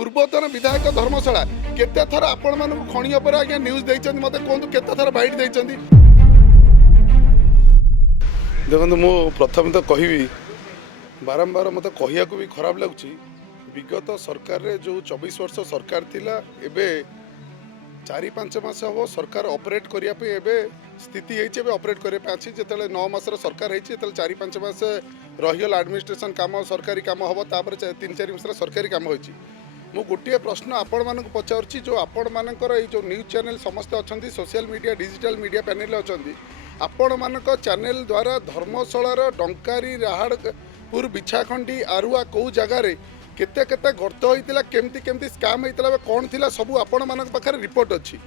पूर्वतन विधायक धर्मशाला केते थर आपण मानक खणी पर आज्ञा न्यूज देइछन मते कोन केते थर बाइट देइछन। देखो मु प्रथम तो कहबी बारंबार मत कहिया को भी खराब लगुच विगत सरकार रे जो 24 वर्ष सरकार थिला एबे 4-5 मास हम सरकार ऑपरेट करिया पे एबे स्थिति है ऑपरेट करिया अच्छी जिते 9 मासर सरकार है 4-5 मास रहीगल एडमिनिस्ट्रेशन काम सरकारी काम हम तापर 3-4 मास सरकारी काम होइछि। मु गोटे प्रश्न आपण मानक पचारुछि जो आपण मानकर ये जो न्यूज चैनल समस्त अच्छा social media digital media panel अच्छा आपण मानक चैनल द्वारा धर्मशालार डंकारी राहाड़पुर बिछाखंडी आरुआ कौ जगार केते केते गर्त होइतिला केमती केमती स्कैम होइतिला कौन थिला सब आपण मानक पाखरे रिपोर्ट अछि।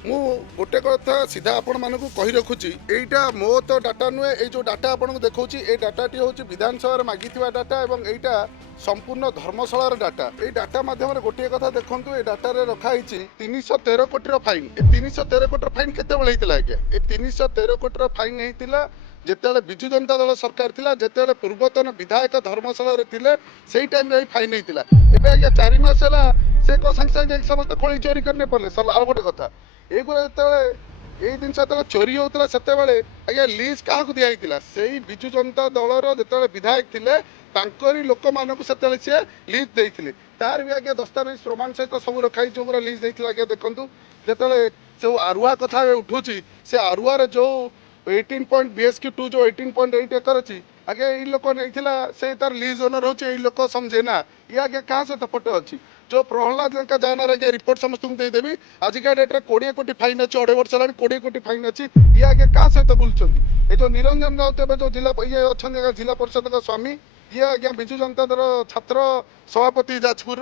मु गोटे कथा सीधा आपण मानक कहि रखुछि एइटा मो तो डाटा नुए ए जो डाटा आपण को देखौछि ए डाटाटी होछि विधानसभा मागिथिबा डाटा एवं एइटा संपूर्ण धर्मशालार डाटा। ए डाटा माध्यम रे गोटे कथा देखंतु ए डाटा रे रखा हिछि 313 कोटी रो फाइन। ए 313 कोटी रो फाइन केते बेले हितिला आज्ञा ए 313 कोटी रो फाइन हितिला जेतेले बिजु जनता दल सरकार थिला जेतेले पूर्वतन विधायक धर्मशाला रे थिले सेही टाइम रे फाइन हितिला। एबे आज्ञा 4 मास होला से को संग संग समस्त खोली चोरी करने पड़ले सर। आ गोटे कथा एगुरा जेतेले ए दिन से चोरी होता से आज्ञा लीज क्या दिखाई से विजु जनता दलर जो विधायक थे तांकरी लोक मानक से लीज देते तार भी आज्ञा दस्तावेज प्रमाण सहित सब रखाई जो लीज देते आज्ञा देखूँ जो जो आरुआ कथा उठूँ से आरुआ जो 18 BSQ2 जो 18.8 एकर अच्छी आगे ये लोक नहीं से तार लीज ओनर हो लोक समझे ना ये आगे क्या सहित फोटो अच्छी जो प्रहलाद जाना आगे रिपोर्ट समस्त देदेवी आजिका डेट्रे 20 कोटी फाइन अच्छी 2.5 वर्ष है 20 कोटी फाइन अच्छी ये आगे क्या सहित बुलूँ ये जो निरंजन राउत जो जिला ये अच्छा जिला परिषद का स्वामी ये आज्ञा विजु जनता दल छात्र सभापति जाजपुर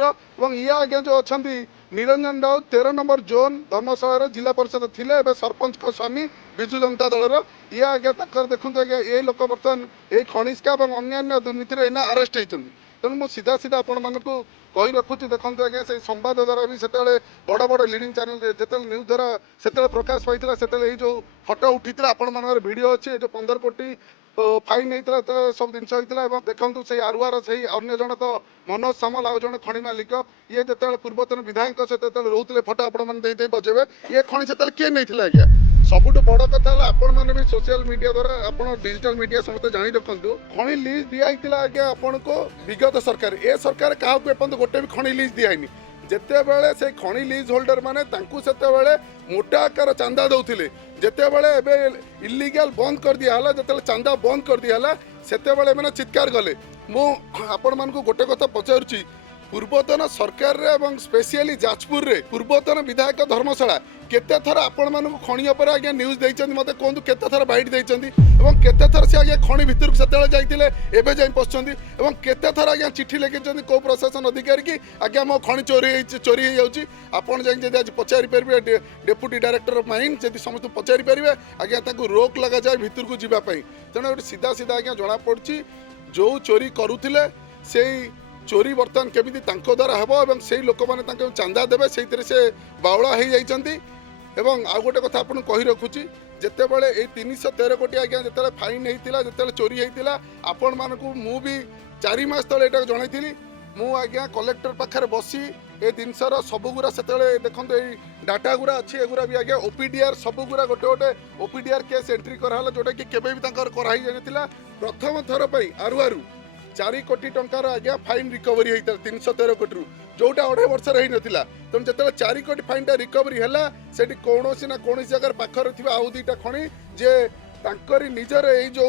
ये आज्ञा जो अच्छा निरंजन राउत 13 नंबर जोन धर्मशाला जिला परिषद थे सरपंच का स्वामी विजु जनता दलर ये आज्ञा देखो आज्ञा ये लोक बर्तमान ये खनिष्का और अन्य दुर्नीति एना अरेस्ट होती तेणु मुझे सीधा सीधा आपण मानक कही रखुच्छी देखो आज्ञा से संवाद द्वारा भी से बड़ बड़ लिडिंग चैनल जो न्यूज द्वारा से प्रकाश पाई से जो फटो उठी आपण मान भिड अच्छे जो 15 कोटी फाइन होता सब जिन होता देखो से आरुआर से अन्य जन तो मनोज सामल आउ जन खଣି मालिक ये जो पूर्वतन विधायक सहित रोते फटो आपण बजेबे ये खଣି से किए नहीं आज्ञा सबुठ बड़ कथा आपण मैंने भी सोशल मीडिया द्वारा आपण डिजिटल मीडिया समस्त जानी रखु खଣି लीज दिखाई आज्ञा आपण को विगत सरकार ए सरकार क्या गोटे भी खଣି लीज दिखाई जिते बड़े से खଣି लीज होल्डर माने से मोटा आकार चांदा दौले जिते बड़े इलिगाल बंद कर दिया जो चांदा बंद कर दिया से मैंने चित्कार गले मु आपण मानक गोटे कथा पचारुची पूर्वतन सरकार रे एवं स्पेशली जाजपुर रे पूर्वतन विधायक धर्मशाला केते थर आपण मानक खणी पर आज्ञा न्यूज देइछन मते कोन केते थर बाइट देइछन एवं केते थर से आज्ञा खणी भितर सेतेले जाइतिले एबे जाई पछछन एवं केते थर आज्ञा चिट्ठी लिखिछन को प्रशासन अधिकारी की आज्ञा मो खणी चोरी हो जाउची आपण जाई जदी आज पचारि परबे डेप्यूटी डायरेक्टर ऑफ माइन जदी समस्त पचारि परबे आज्ञा ताकू रोक लगा जाय भितर को जिबा पई तेना सीधा सीधा आज्ञा जणा पड़ची जो चोरी करूथिले सेही चोरी बर्तमान केमिति तांको द्वारा हेबो एवं सेही लोक माने तांको चांदा देबे सेहितरे से बावळा हेई जाइछन्ती एवं आ गोटे कथा आपन कहि रखुची जेते बेले ए 313 कोटी आज्ञा जेते फाइन हेइतिला जेते चोरी हेइतिला आपण मानकू मु भी 4 मास तले एटा जणाइथिली मु आज्ञा कलेक्टर पाखरे बसी ए दिनसर सबुगुरा सेतेले देखंत ए डाटा गुरा अछि एगुरा भी आज्ञा ओपीडीआर सबुगुरा गोटे गोटे ओपीडीआर केस एंट्री कराला जोटा कि केबे भी तांकर कराई जानितिला प्रथम थर पई आरुआरु 4 कोटी टंकार आज्ञा फाइन रिकवरी होता 313 कोटी जोटा 2.5 वर्ष रही नाला तेणु जो 4 कोटी फाइन रिकवरी है से कौन ना कौन जगह पाखर थी आउ 2टा खଣି जे तांकरी निजर ये जो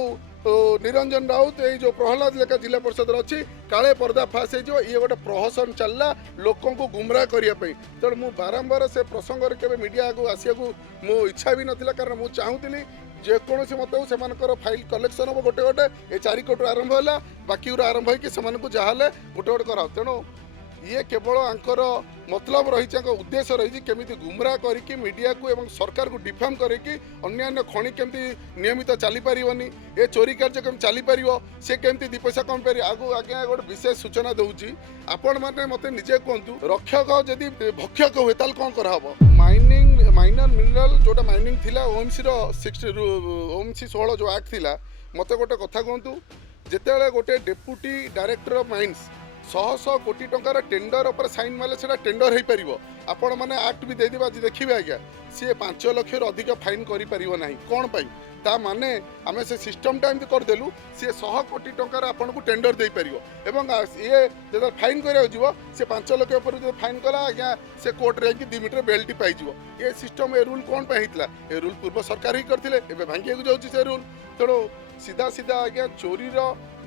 निरंजन राउत ये जो प्रहलाद लेखा जिला परिषद अच्छी काले पर्दा फास हो ये गोटे प्रहसन चलला लोक गुमराह करने तेणु मु बारंबार से प्रसंग के मीडिया को आसिया मो इच्छा भी नाला कारण मुझे चाहूली जेकोसी मत से फाइल कलेक्शन हम गोटे गोटे ये 4 कोटी आरंभ है बाकी आरंभ हो जहाँ गोटे गोटे कराओ तेणु ये केवल आंकर मतलब रही उद्देश्य रही केमी गुमराह करके मीडिया को एवं सरकार को डिफाम करके अन्य खଣି केमती नियमित चली पारिबनी ए चोरी कार्य केम चली पारिबो से केमती 2 पैसा कम पारि आगु आज्ञा गोटे विशेष सूचना दूची आपण माने मते निजे कहतु रक्षक जदि भक्षक हुए ताल कौन करहब माइनिंग माइनर मिनरल जोटा माइनिंग थिला ओएमसी रो 16 जो एक्ट थिला मते गोटे कथा कहतु जेतेबेले गोटे डेप्यूटी डायरेक्टर ऑफ माइन्स ଶହ ଶହ କୋଟି ଟଙ୍କାର ଟେଣ୍ଡର ଉପରେ ସାଇନ୍ ମାରିଲେ ସେଟା ଟେଣ୍ଡର ହେଇପାରିବ। ଆପଣମାନେ ଆକ୍ଟ ବି ଦେଇଦେବେ ଆଜି ଦେଖିବେ ଆଜ୍ଞା, ସିଏ 5 ଲକ୍ଷରୁ ଅଧିକ ଫାଇନ୍ କରିପାରିବ ନାହିଁ। କ'ଣ ପାଇଁ? ତା ମାନେ ଆମେ ସେ ସିଷ୍ଟମଟା ଏମିତି କରିଦେଲୁ, ସିଏ 100 କୋଟି ଟଙ୍କାର ଆପଣଙ୍କୁ ଟେଣ୍ଡର ଦେଇପାରିବ ଏବଂ ଇଏ ଯେତେବେଳେ ଫାଇନ୍ କରିବାକୁ ଯିବ ସେ 5 ଲକ୍ଷ ଉପରେ ଯଦି ଫାଇନ୍ କଲା ଆଜ୍ଞା ସେ କୋର୍ଟରେ ଯାଇକି 2 ମିନିଟରେ ବେଲ୍ଟି ପାଇଯିବ। ଏ ସିଷ୍ଟମ ଏ ରୁଲ୍ କ'ଣ ପାଇଁ ହେଇଥିଲା? ଏ ରୁଲ୍ ପୂର୍ବ ସରକାର ହିଁ କରିଥିଲେ, ଏବେ ଭାଙ୍ଗିବାକୁ ଯାଉଛି ସେ ରୁଲ୍। ତେଣୁ ସିଧା ସିଧା ଆଜ୍ଞା ଚୋରିର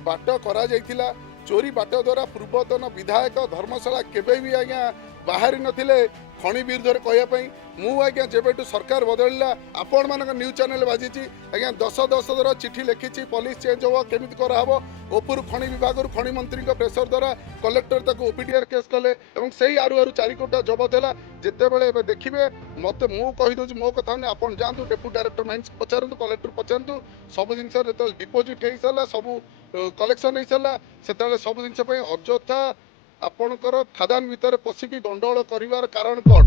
ବାଟ କରାଯାଇଥିଲା। ଚୋରି ବାଟ ଦ୍ୱାରା ପୂର୍ବତନ ବିଧାୟକ ଧର୍ମଶାଳା କେବେ ବି ଆଜ୍ଞା ବାହାରି ନଥିଲେ ଖଣି ବିରୁଦ୍ଧରେ କହିବା ପାଇଁ। ମୁଁ ଆଜ୍ଞା ଯେବେଠୁ ସରକାର ବଦଳିଲା ଆପଣମାନଙ୍କ ନ୍ୟୁଜ୍ ଚ୍ୟାନେଲ୍ ବାଜିଛି ଆଜ୍ଞା 10 ଥର ଚିଠି ଲେଖିଛି, ପୋଲିସ ଚେଞ୍ଜ ହେବ କେମିତି କରାହେବ। ଉପରୁ ଖଣି ବିଭାଗରୁ ଖଣି ମନ୍ତ୍ରୀଙ୍କ ପ୍ରେସର ଦ୍ୱାରା କଲେକ୍ଟର ତାକୁ ଓପିଡିଆର୍ କେସ୍ କଲେ ଏବଂ ସେଇ ଆରୁ 4 କୋଟି ଟଙ୍କା ଜବତ ହେଲା। ଯେତେବେଳେ ଏବେ ଦେଖିବେ ମୋତେ ମୁଁ କହିଦେଉଛି ମୋ କଥା ହଉନି, ଆପଣ ଯାଆନ୍ତୁ ଡେପୁଟି ଡାଇରେକ୍ଟର ମାଇନ୍ସ ପଚାରନ୍ତୁ, କଲେକ୍ଟର ପଚାରନ୍ତୁ। ସବୁ ଜିନିଷ ଯେତେବେଳେ ଡିପୋଜିଟ୍ ହେଇସାରିଲା, ସବୁ କଲେକ୍ସନ୍ ହେଇସାରିଲା, ସେତେବେଳେ ସବୁ ଜିନିଷ ପାଇଁ ଅଯଥା ଆପଣଙ୍କର ଖାଦାନ ଭିତରେ ପଶିକି ଗଣ୍ଡଗୋଳ କରିବାର କାରଣ କ'ଣ?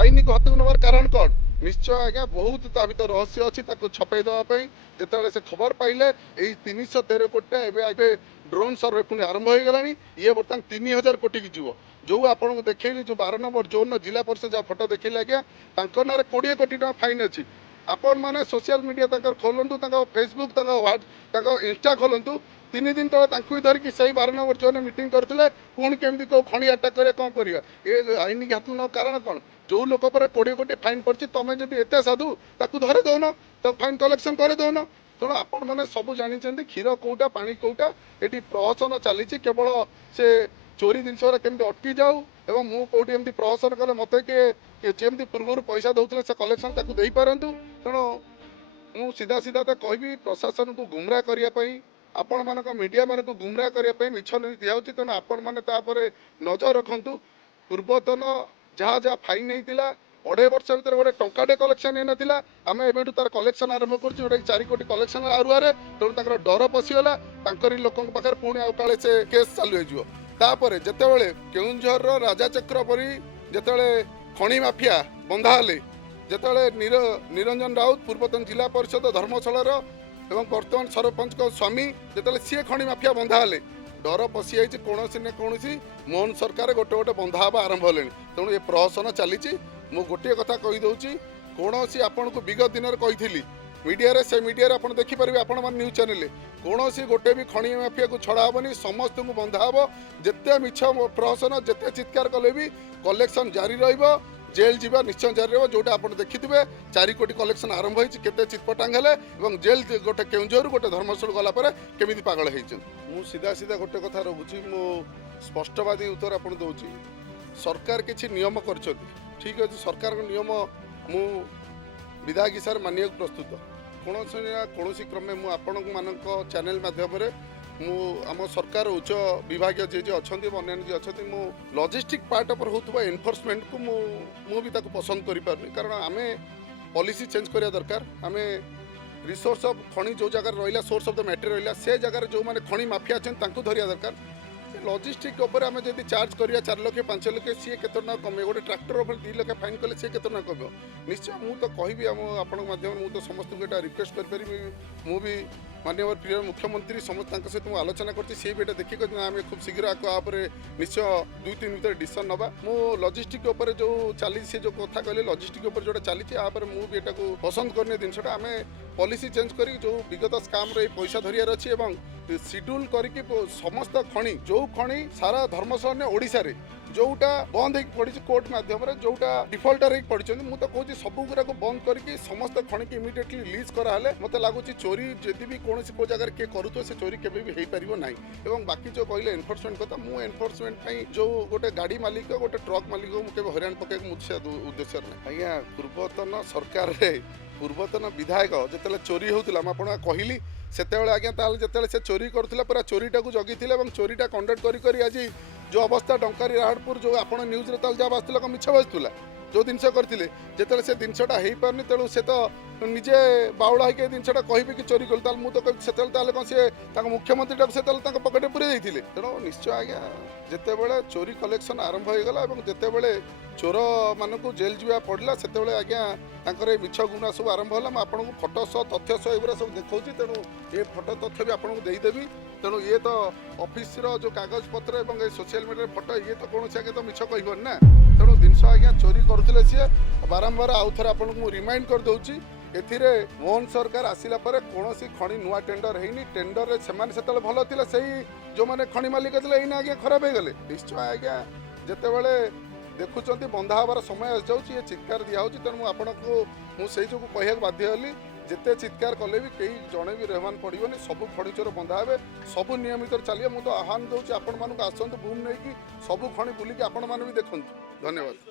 ଆଇନକୁ ହାତକୁ ନେବାର କାରଣ କ'ଣ? ନିଶ୍ଚୟ ଆଜ୍ଞା ବହୁତ ତା ଭିତରେ ରହସ୍ୟ ଅଛି ତାକୁ ଛପେଇ ଦେବା ପାଇଁ। ଯେତେବେଳେ ସେ ଖବର ପାଇଲେ ଏଇ 313 କୋଟିଟା ଏବେ ଡ୍ରୋନ୍ ସର୍ଭେ ପୁଣି ଆରମ୍ଭ ହେଇଗଲାଣି। ଇଏ ବର୍ତ୍ତମାନ 3000 କୋଟିକି ଯିବ। ଯେଉଁ ଆପଣଙ୍କୁ ଦେଖେଇଲି ଯେଉଁ 12 ନମ୍ବର ଜୋନ୍ର ଜିଲ୍ଲା ପରିଷଦ ଯାହା ଫଟୋ ଦେଖେଇଲେ ଆଜ୍ଞା, ତାଙ୍କ ନାଁରେ 20 କୋଟି ଟଙ୍କା ଫାଇନ୍ ଅଛି। ଆପଣମାନେ ସୋସିଆଲ ମିଡ଼ିଆ ତାଙ୍କର ଖୋଲନ୍ତୁ, ତାଙ୍କ ଫେସବୁକ୍ ତାଙ୍କ ଇନଷ୍ଟା ଖୋଲନ୍ତୁ। 3 ଦିନ ତଳେ ତାଙ୍କୁ ବି ଧରିକି ସେଇ 12 ନମ୍ବର ଜୋନ୍ରେ ମିଟିଂ କରିଥିଲେ। ପୁଣି କେମିତି କେଉଁ ଖଣି ଆଟାକ୍ କରିବା କ'ଣ କରିବା? ଏ ଆଇନକି ହାତ ନେବାର କାରଣ କ'ଣ? ଯେଉଁ ଲୋକ ପରେ 20 କୋଟି ଫାଇନ୍ ପଡ଼ିଛି, ତମେ ଯଦି ଏତେ ସାଧୁ ତାକୁ ଧରି ଦେଉନ, ତାକୁ ଫାଇନ୍ କଲେକ୍ସନ୍ କରିଦେଉନ। ତେଣୁ ଆପଣମାନେ ସବୁ ଜାଣିଛନ୍ତି କ୍ଷୀର କୋଉଟା ପାଣି କୋଉଟା। ଏଠି ପ୍ରହସନ ଚାଲିଛି କେବଳ ସେ ଚୋରି ଜିନିଷଗୁଡ଼ା କେମିତି ଅଟକି ଯାଉ ଏବଂ ମୁଁ କୋଉଠି ଏମିତି ପ୍ରହସନ କଲେ ମୋତେ କିଏ ଯେମିତି ପୂର୍ବରୁ ପଇସା ଦେଉଥିଲେ ସେ କଲେକ୍ସନ୍ ତାକୁ ଦେଇପାରନ୍ତୁ। ତେଣୁ ମୁଁ ସିଧା ସିଧା ତ କହିବି ପ୍ରଶାସନକୁ ଗୁମରାହ କରିବା ପାଇଁ, ଆପଣମାନଙ୍କ ମିଡ଼ିଆମାନଙ୍କୁ ଗୁମରାହ କରିବା ପାଇଁ ମିଛ ନ୍ୟୁଜ୍ ଦିଆହେଉଛି। ତେଣୁ ଆପଣମାନେ ତାପରେ ନଜର ରଖନ୍ତୁ। ପୂର୍ବତନ ଯାହା ଯାହା ଫାଇନ୍ ହେଇଥିଲା 2.5 ବର୍ଷ ଭିତରେ ଗୋଟେ ଟଙ୍କାଟେ କଲେକ୍ସନ୍ ହେଇନଥିଲା। ଆମେ ଏବେଠୁ ତାର କଲେକ୍ସନ୍ ଆରମ୍ଭ କରୁଛୁ, ଯୋଉଟାକି 4 କୋଟି କଲେକ୍ସନ୍ ଆରୁଆରେ। ତେଣୁ ତାଙ୍କର ଡର ପଶିଗଲା, ତାଙ୍କରି ଲୋକଙ୍କ ପାଖରେ ପୁଣି ଆଉ କାଳେ ସେ କେସ୍ ଚାଲୁ ହେଇଯିବ। ତାପରେ ଯେତେବେଳେ କେଉଁଝରର ରାଜାଚକ୍ର ପରି ଯେତେବେଳେ ଖଣି ମାଫିଆ ବନ୍ଧା ହେଲେ, ଯେତେବେଳେ ନିରଞ୍ଜନ ରାଉତ ପୂର୍ବତନ ଜିଲ୍ଲା ପରିଷଦ ଧର୍ମଶାଳାର ଏବଂ ବର୍ତ୍ତମାନ ସରପଞ୍ଚଙ୍କ ସ୍ୱାମୀ ଯେତେବେଳେ ସିଏ ଖଣି ମାଫିଆ ବନ୍ଧା ହେଲେ, ଡର ପଶିଯାଇଛି। କୌଣସି ନା କୌଣସି ମୋହନ ସରକାର ଗୋଟେ ବନ୍ଧା ହେବା ଆରମ୍ଭ ହେଲେଣି। ତେଣୁ ଏ ପ୍ରହସନ ଚାଲିଛି। ମୁଁ ଗୋଟିଏ କଥା କହିଦେଉଛି, କୌଣସି ଆପଣଙ୍କୁ ବିଗତ ଦିନରେ କହିଥିଲି ମିଡ଼ିଆରେ, ସେ ମିଡ଼ିଆରେ ଆପଣ ଦେଖିପାରିବେ ଆପଣମାନେ ନ୍ୟୁଜ୍ ଚ୍ୟାନେଲରେ, କୌଣସି ଗୋଟେ ବି ଖଣି ମାଫିଆକୁ ଛଡ଼ା ହେବନି, ସମସ୍ତଙ୍କୁ ବନ୍ଧା ହେବ। ଯେତେ ମିଛ ପ୍ରହସନ ଯେତେ ଚିତ୍କାର କଲେ ବି କଲେକ୍ସନ୍ ଜାରି ରହିବ, ଜେଲ୍ ଯିବା ନିଶ୍ଚୟ ଜାରି ରହିବ। ଯେଉଁଟା ଆପଣ ଦେଖିଥିବେ 4 କୋଟି କଲେକ୍ସନ୍ ଆରମ୍ଭ ହେଇଛି, କେତେ ଚିତ୍ପଟାଙ୍ଗ ହେଲେ ଏବଂ ଜେଲ୍ ଗୋଟେ କେଉଁଝରରୁ ଗୋଟେ ଧର୍ମଶାଳା ଗଲା ପରେ କେମିତି ପାଗଳ ହେଇଛନ୍ତି। ମୁଁ ସିଧା ସିଧା ଗୋଟେ କଥା ରହୁଛି, ମୁଁ ସ୍ପଷ୍ଟବାଦୀ ଉତ୍ତର ଆପଣ ଦେଉଛି। ସରକାର କିଛି ନିୟମ କରିଛନ୍ତି, ଠିକ୍ ଅଛି, ସରକାରଙ୍କ ନିୟମ ମୁଁ ବିଧାୟକ ହିସାବରେ ମାନିବାକୁ ପ୍ରସ୍ତୁତ। କୌଣସି ନା କୌଣସି କ୍ରମେ ମୁଁ ଆପଣମାନଙ୍କ ଚ୍ୟାନେଲ୍ ମାଧ୍ୟମରେ ମୁଁ ଆମ ସରକାର ଉଚ୍ଚ ବିଭାଗୀୟ ଯିଏ ଅଛନ୍ତି ଏବଂ ଅନ୍ୟାନ୍ୟ ଯିଏ ଅଛନ୍ତି, ମୁଁ ଲଜିଷ୍ଟିକ୍ ପାର୍ଟ ଉପରେ ହେଉଥିବା ଏନଫୋର୍ସମେଣ୍ଟକୁ ମୁଁ ବି ତାକୁ ପସନ୍ଦ କରିପାରୁନି। କାରଣ ଆମେ ପଲିସି ଚେଞ୍ଜ କରିବା ଦରକାର। ଆମେ ରିସୋର୍ସ ଅଫ୍ ଖଣି ଯେଉଁ ଜାଗାରେ ରହିଲା, ସୋର୍ସ ଅଫ୍ ଦ ମ୍ୟାଟେରିଆଲ ରହିଲା, ସେ ଜାଗାରେ ଯେଉଁମାନେ ଖଣି ମାଫିଆ ଅଛନ୍ତି ତାଙ୍କୁ ଧରିବା ଦରକାର। ଲଜିଷ୍ଟିକ୍ ଉପରେ ଆମେ ଯଦି ଚାର୍ଜ କରିବା 4 ଲକ୍ଷ 5 ଲକ୍ଷ, ସିଏ କେତେ ଟଙ୍କା କମେଇବ? ଗୋଟେ ଟ୍ରାକ୍ଟର ଉପରେ 2 ଲକ୍ଷ ଫାଇନ୍ କଲେ ସିଏ କେତେ ଟଙ୍କା କମିବ? ନିଶ୍ଚୟ ମୁଁ ତ କହିବି, ଆପଣଙ୍କ ମାଧ୍ୟମରେ ମୁଁ ତ ସମସ୍ତଙ୍କୁ ଏଇଟା ରିକ୍ୱେଷ୍ଟ କରିପାରିବି। ମୁଁ ବି ମାନ୍ୟବର ପ୍ରିୟ ମୁଖ୍ୟମନ୍ତ୍ରୀ ସମସ୍ତଙ୍କ ସହିତ ମୁଁ ଆଲୋଚନା କରିଛି, ସିଏ ବି ଏଇଟା ଦେଖିକି ଆମେ ଖୁବ୍ ଶୀଘ୍ର ଉପରେ ନିଶ୍ଚୟ 2-3 ଭିତରେ ଡିସିସନ୍ ନେବା। ମୁଁ ଲଜିଷ୍ଟିକ୍ ଉପରେ ଯେଉଁ ଚାଲିଛି, ସେ ଯେଉଁ କଥା କହିଲେ ଲଜିଷ୍ଟିକ୍ ଉପରେ ଯେଉଁଟା ଚାଲିଛି, ଆ ଉପରେ ମୁଁ ବି ଏଟାକୁ ପସନ୍ଦ କରିନି ଜିନିଷଟା। ଆମେ ପଲିସି ଚେଞ୍ଜ କରି ଯେଉଁ ବିଗତ ସ୍କାମ୍ର ଏଇ ପଇସା ଧରିବାର ଅଛି ଏବଂ ସିଡ୍ୟୁଲ୍ କରିକି ସମସ୍ତ ଖଣି, ଯେଉଁ ଖଣି ସାରା ଧର୍ମଶାଳା ଓଡ଼ିଶାରେ ଯେଉଁଟା ବନ୍ଦ ହେଇକି ପଡ଼ିଛି କୋର୍ଟ ମାଧ୍ୟମରେ, ଯେଉଁଟା ଡିଫଲ୍ଟର ହେଇକି ପଡ଼ିଛନ୍ତି, ମୁଁ ତ କହୁଛି ସବୁଗୁଡ଼ାକୁ ବନ୍ଦ କରିକି ସମସ୍ତ ଖଣିକି ଇମିଡ଼ିଏଟଲି ଲିଜ୍ କରାହେଲେ ମୋତେ ଲାଗୁଛି ଚୋରି ଯଦି ବି କୌଣସି କେଉଁ ଜାଗାରେ କିଏ କରୁଥିବ ସେ ଚୋରି କେବେ ବି ହେଇପାରିବ ନାହିଁ। ଏବଂ ବାକି ଯେଉଁ କହିଲେ ଏନଫୋର୍ସମେଣ୍ଟ କଥା, ମୁଁ ଏନଫୋର୍ସମେଣ୍ଟ ପାଇଁ ଯେଉଁ ଗୋଟେ ଗାଡ଼ି ମାଲିକ ଗୋଟେ ଟ୍ରକ୍ ମାଲିକକୁ ମୁଁ କେବେ ହଇରାଣ ପକାଇବାକୁ ମୁଁ ସେ ଉଦ୍ଦେଶ୍ୟରେ ନାହିଁ। ଆଜ୍ଞା ପୂର୍ବତନ ସରକାରରେ ପୂର୍ବତନ ବିଧାୟକ ଯେତେବେଳେ ଚୋରି ହେଉଥିଲା, ମୁଁ ଆପଣଙ୍କୁ କହିଲି ସେତେବେଳେ ଆଜ୍ଞା, ତାହେଲେ ଯେତେବେଳେ ସେ ଚୋରି କରୁଥିଲା ପୁରା ଚୋରିଟାକୁ ଜଗିଥିଲେ ଏବଂ ଚୋରିଟା କଣ୍ଡକ୍ଟ କରି ଆଜି ଯେଉଁ ଅବସ୍ଥା ଡଙ୍କାରୀ ରାହାଡ଼ପୁର ଯେଉଁ ଆପଣ ନ୍ୟୁଜ୍ରେ ତାହେଲେ ଯାହା ବାସୁଥିଲା କ'ଣ ମିଛ ବାସୁଥିଲା? जो जिनस करते जिते से जिनसा हो पारनी तेणु से तो निजे बाउला होकर जिनसा कह कि चोरी कल मुझे तो से कौन सी मुख्यमंत्री से पकेट पूरे जाते तेणु निश्चय आज्ञा जितेबाला चोरी कलेक्शन आरंभ हो गला जितेबाला चोर मानक जेल जा पड़ा से आज्ञा मिछ गुणा सब आरंभ है आपको फटो सह तथ्य सह एगुरा सब देखा तेणु ये फटो तथ्य भी आपको देदेवी तेणु ये तो ऑफिस जो कागज पत्र और सोशल मीडिया फटो ये तो कौन आगे तो मिछ कहबन ना तेणु जिनस आज्ञा चोरी करुले सी बारंबार आउ थे आपको रिमाइंड कर दूसरी एथिरे मोहन सरकार आसिला परे कौन खଣି नुआ टेंडर है टेंडर से भल थी से जो मैंने खଣି मालिक थे आज्ञा खराब हो गले निश्चय आज्ञा जिते बड़े देखुं बंधा हबार समय आसी जाऊँगी ये चित्कार दिखाई तेणु आपको मुझे जो कह बाध्य हली जिते चित्कार कले भी कई जड़े भी रहमान पड़ोनी सब खଣି चोर बंधा हे सब नियमित चलिए मुझे आह्वान दूसरी आपण मानक आसतु बुम नहीं सब खଣି बुलिकी आपण मैंने भी देखु धन्यवाद।